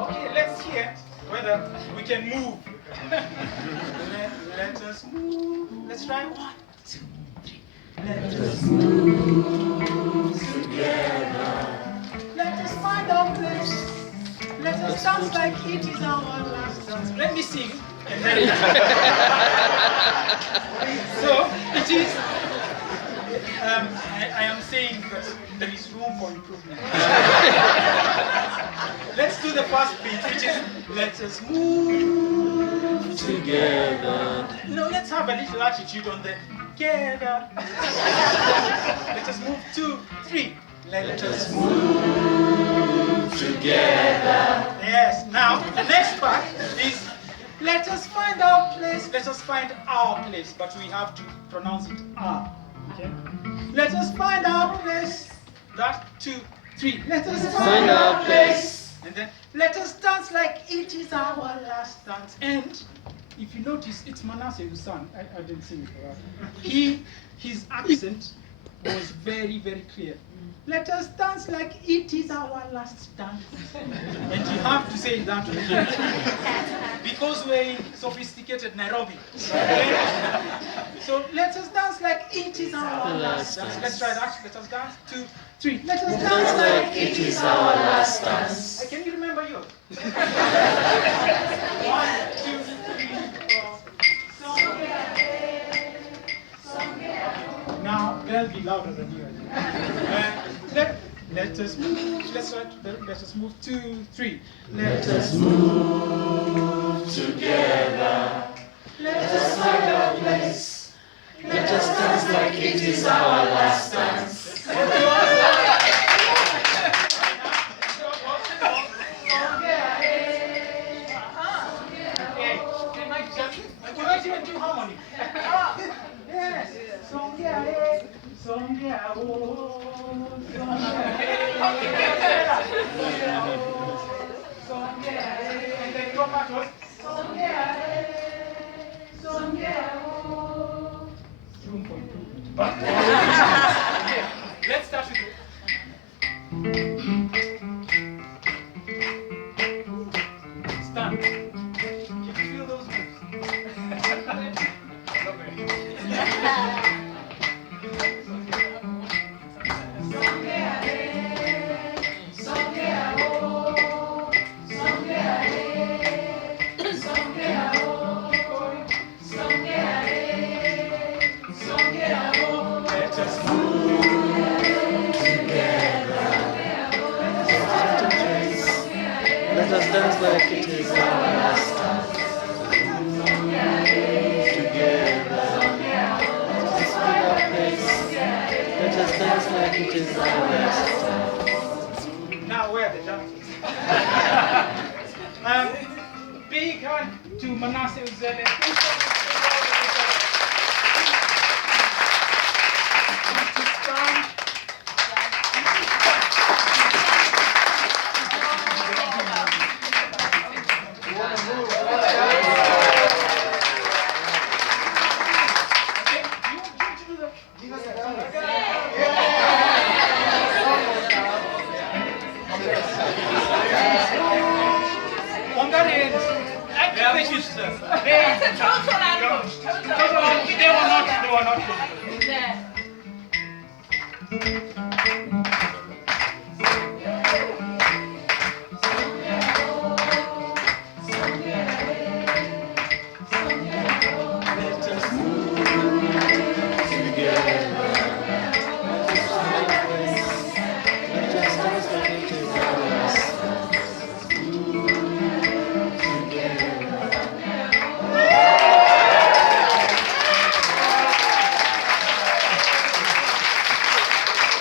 Okay, let's hear whether we can move. Let us move. Let's try 1, 2, 3. Let us move together. Let us find our place. Let us dance like it is our last dance. Let me sing. And then so it is. I am saying that there is room for improvement. Let's do the first beat, which is let us move together. No, let's have a little attitude on the together. Let us move 2, 3. Let us move together. Yes. Now the next part is let us find our place. Let us find our place, but we have to pronounce it our. Okay. Let us find our place. That 2, 3. Let us find our place. And then let us dance like it is our last dance. And if you notice, it's Manasseh who sang. I didn't sing it for us. His accent was very, very clear. Let us dance like it is our last dance. And you have to say that way. Because we're in sophisticated Nairobi. Okay? So let us dance like it is our last dance. Let's try that. Let us dance. 2, 3. Let us dance like it is our last dance. Can you remember yours? 1, 2, 3, 4. Now they'll be louder than you. Let us move. Let's try. Let us move. 2, 3. Let us move together. Let us find our place. Let us dance like it is our last dance. We might even do harmony. Yes. And then go backwards. Room for improvement. Let's start with stand. Can you feel those moves? Let us dance like it is our last dance. Together. Let us find our place. Let us dance like it is our last dance. Now where are the dancers? Big hand to Manasseh Uzele. They were not.